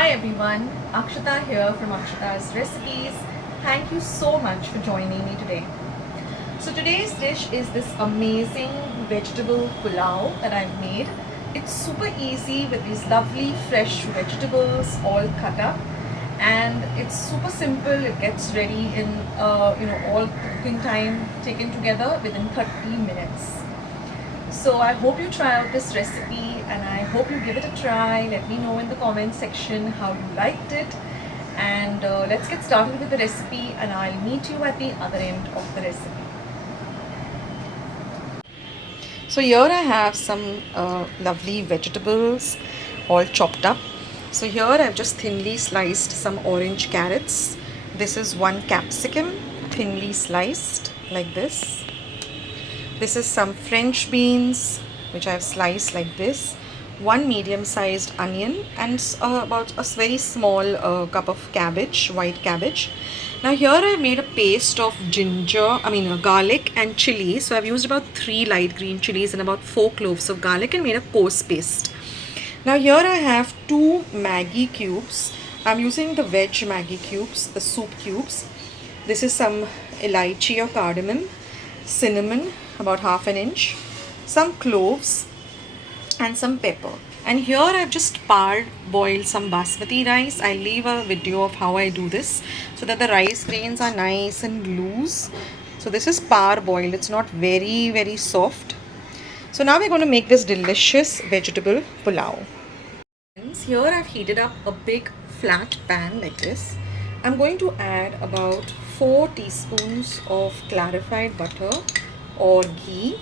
Hi everyone, Akshata here from Akshata's Recipes. Thank you so much for joining me today. So today's dish is this amazing vegetable pulao that I've made. It's super easy with these lovely fresh vegetables all cut up, and it's super simple. It gets ready in all cooking time taken together within 30 minutes. So I hope you try out this recipe and I hope you give it a try. Let me know in the comment section how you liked it, and let's get started with the recipe, and I'll meet you at the other end of the recipe. So here I have some lovely vegetables all chopped up. So here I've just thinly sliced some orange carrots. This is one capsicum, thinly sliced like this. This is some French beans, which I've sliced like this. One medium-sized onion, and about a very small cup of cabbage, white cabbage. Now here I've made a paste of garlic and chili. So I've used about 3 light green chilies and about 4 cloves of garlic and made a coarse paste. Now here I have 2 Maggie cubes. I'm using the veg Maggie cubes, the soup cubes. This is some elaichi or cardamom, cinnamon, about half an inch, some cloves, and some pepper. And here I've just boiled some basmati rice. I'll leave a video of how I do this so that the rice grains are nice and loose. So this is boiled. It's not very soft. So now we're going to make this delicious vegetable pulao. Here I've heated up a big flat pan like this. I'm going to add about 4 teaspoons of clarified butter or ghee.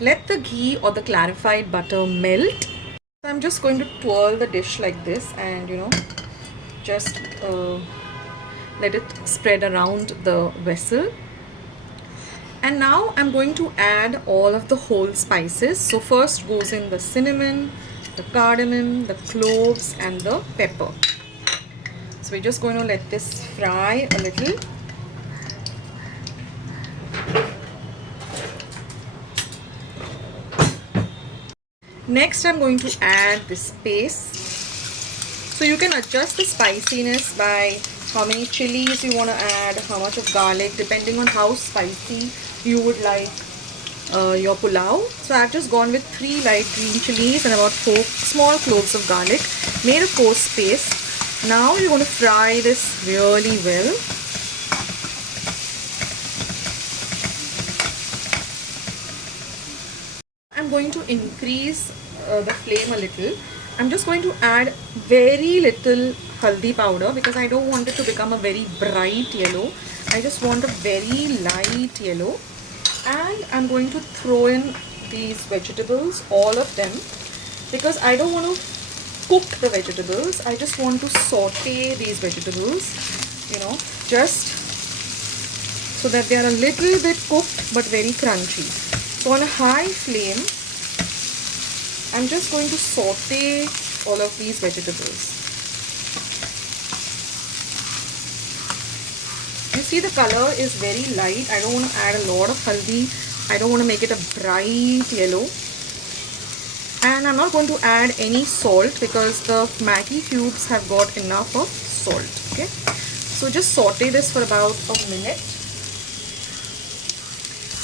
Let the ghee or the clarified butter melt. So I'm just going to twirl the dish like this and just let it spread around the vessel. And now I'm going to add all of the whole spices. So first goes in the cinnamon, the cardamom, the cloves, and the pepper. So we're just going to let this fry a little. Next I'm going to add this paste. So you can adjust the spiciness by how many chilies you want to add, how much of garlic, depending on how spicy you would like your pulao. So I've just gone with 3 light green chilies and about 4 small cloves of garlic, made a coarse paste. Now you're going to fry this really well. I'm going to increase the flame a little. I'm just going to add very little haldi powder because I don't want it to become a very bright yellow. I just want a very light yellow. And I'm going to throw in these vegetables, all of them, because I don't want to cook the vegetables. I just want to saute these vegetables, just so that they are a little bit cooked but very crunchy. So on a high flame, I'm just going to saute all of these vegetables. You see the color is very light. I don't want to add a lot of haldi. I don't want to make it a bright yellow. And I'm not going to add any salt because the Maggie cubes have got enough of salt. Okay, so just saute this for about a minute.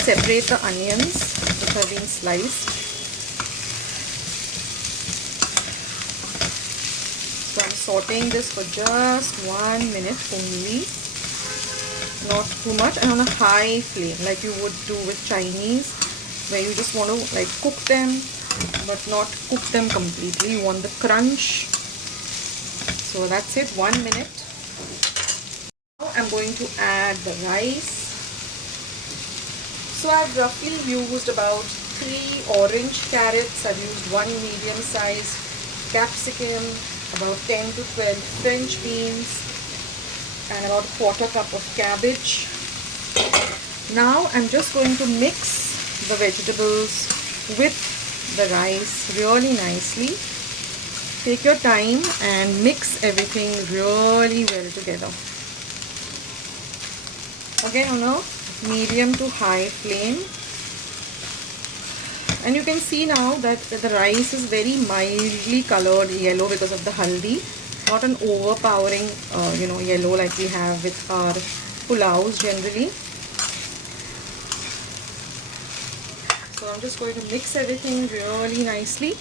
Separate the onions which have been sliced. So I'm sauteing this for just 1 minute only, not too much, and on a high flame like you would do with Chinese, where you just want to cook them but not cook them completely. You want the crunch. So that's it, 1 minute. Now I'm going to add the rice. So I've roughly used about 3 orange carrots. I've used 1 medium-sized capsicum, about 10 to 12 French beans, and about a quarter cup of cabbage. Now I'm just going to mix the vegetables with the rice really nicely. Take your time and mix everything really well together. Again on a medium to high flame. And you can see now that the rice is very mildly colored yellow because of the haldi. not an overpowering yellow like we have with our pulaus generally. So I'm just going to mix everything really nicely.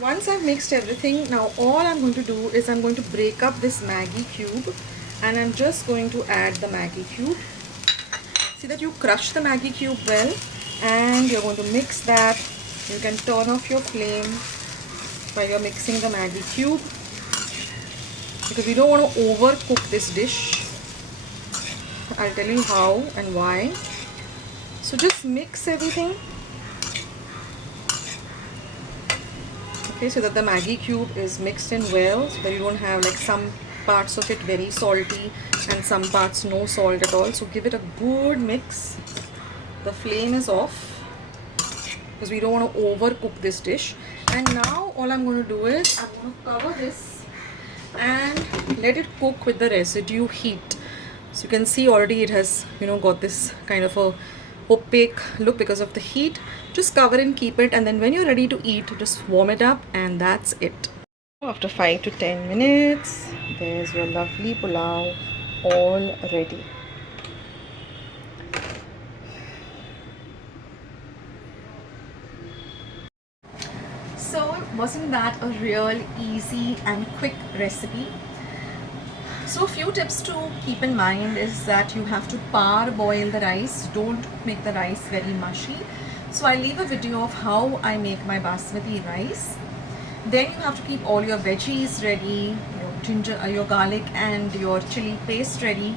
Once I've mixed everything, now all I'm going to do is I'm going to break up this Maggie cube, and I'm just going to add the Maggie cube. See that you crush the Maggie cube well, and you're going to mix that. You can turn off your flame while you're mixing the Maggie cube, because we don't want to overcook this dish. I'll tell you how and why. So just mix everything. Okay, so that the Maggie cube is mixed in well, so that you don't have like some parts of it very salty and some parts no salt at all. So give it a good mix. The flame is off because we don't want to overcook this dish. And now all I'm going to do is I'm going to cover this and let it cook with the residue heat. So you can see already it has got this kind of a opaque look because of the heat. Just cover and keep it, and then when you're ready to eat, just warm it up, and that's it. After 5 to 10 minutes, there's your lovely pulao all ready. So wasn't that a real easy and quick recipe? So a few tips to keep in mind is that you have to parboil the rice. Don't make the rice very mushy. So I leave a video of how I make my basmati rice. Then you have to keep all your veggies ready, your ginger, your garlic and your chili paste ready.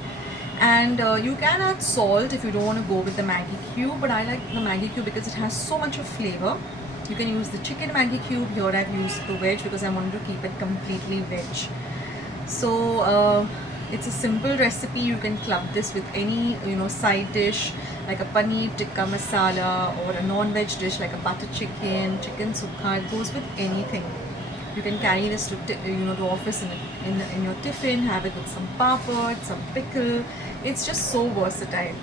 And you can add salt if you don't want to go with the Maggie cube, but I like the Maggie cube because it has so much of flavor. You can use the chicken Maggie cube. Here I've used the veg because I wanted to keep it completely veg. So it's a simple recipe. You can club this with any side dish like a paneer tikka masala, or a non-veg dish like a butter chicken, chicken sukha. It goes with anything. You can carry this to to office in your tiffin. Have it with some papad, some pickle. It's just so versatile.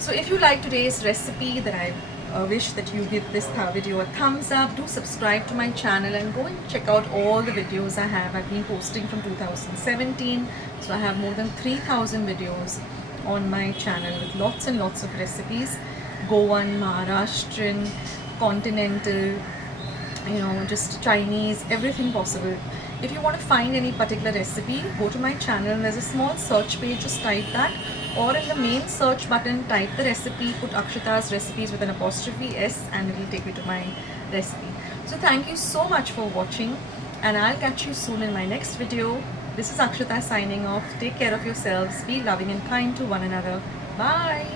So if you like today's recipe, then I wish that you give this video a thumbs up. Do subscribe to my channel and go and check out all the videos I have. I've been posting from 2017, so I have more than 3,000 videos on my channel with lots and lots of recipes. Goan, Maharashtrian, continental, just Chinese, everything possible. If you want to find any particular recipe, go to my channel. There's a small search page, just type that, or in the main search button type the recipe, put Akshita's recipes with an apostrophe S, and it will take you to my recipe. So thank you so much for watching, and I'll catch you soon in my next video. This is Akshita signing off. Take care of yourselves, be loving and kind to one another. Bye.